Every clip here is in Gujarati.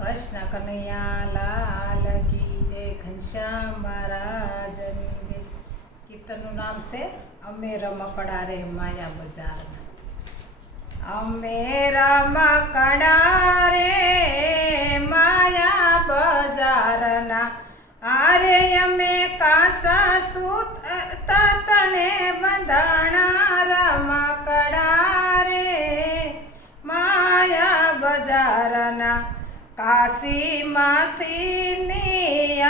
કૃષ્ણ કનૈયા લાલ કી જય, ઘનશ્યામ મહારાજની જય. કીર્તનનું નામ છે અમે રમકડા રે માયા બજારના. અમે રમકડા રે માયા બજારના, આરે અમે કાસા સૂત તને બંધાણા. રમકડા રે માયા બજારના, કાશીમાંથી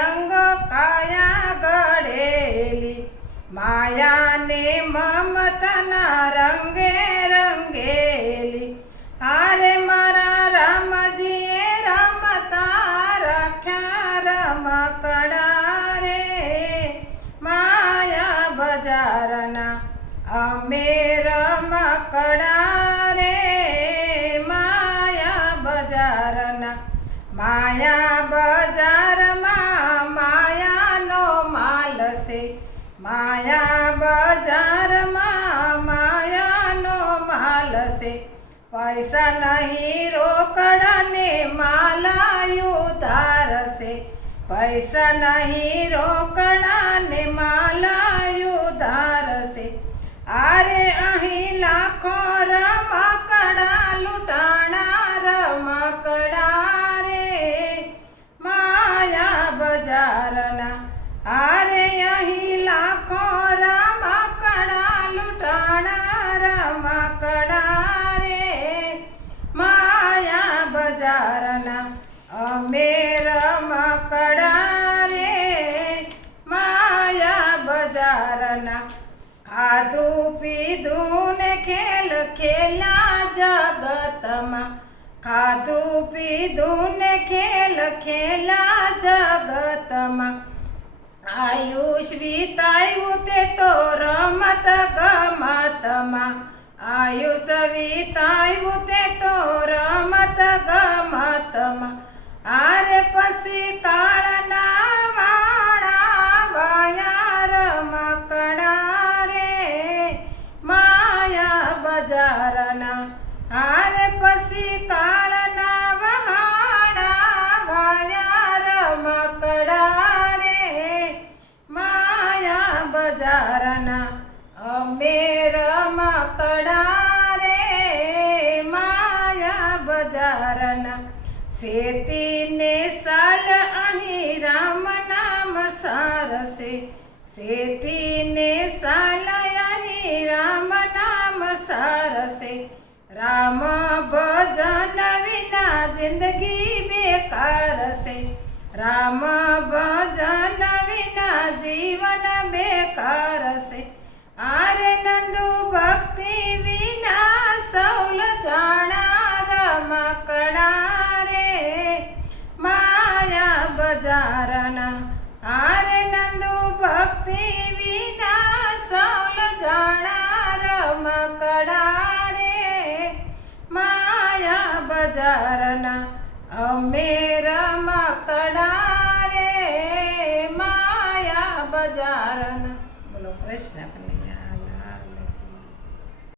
અંગ કાયા ઘડેલી, માયાને મમતાના રંગે રંગેલી. આરે મારા રામજીએ રમતા રાખ્યા રમકડા રે માયા બજારના. અમે રમકડા રે માયા બજારના, માયા બજારમાં માયાનો માલ છે. માયા બજારમાં માયાનો માલ છે. પૈસા નહીં રોકડા ને માલા ઉધાર છે. પૈસા નહીં રોકડા ને માલા ઉધાર છે. આરે અહીં લાખો રમકડા લૂંટાણા. રમકડા રે માયા બજારના, આરે અહીં લાખો રમકડા લૂંટાણા. રમકડા રે માયા બજારના, અમે રમકડા રે માયા બજારના. ખાધું પીધું ને ખેલ ખેલ્યા જગતમાં, ખાધું પીધું ને ખેલ ખેલ્યા જગતમાં. આયુષ વીતાયું તે તો રમત ગમતમાં, આયુષ વીતાયું તે તો રમત ગમતમાં. આરે પછી કાળના વાણા વાયા. રમકડા રે માયા બજારના, આરે પછી કાળના વહાણા વાયા. રમકડા રે માયા બજારના, અમે રમકડા રે માયા બજારના. શેતીને સાલ અહીં રામ નામ સારસે, શેતીને સાલ અહીં રામ નામ સારસે. રામ ભજન વિના જિંદગી બેકાર છે. રામ ભજન વિના જીવન બેકાર છે. આરે નંદુ ભક્તિ વિના સૌલ જાણા. રમકડા રે માયા બજારના, આરે નંદુ ભક્તિ વિના સૌલ જાણા. રમકડા રે માયા બજારના, અમે રમકડા રે માયા બજારના. બોલો કૃષ્ણ.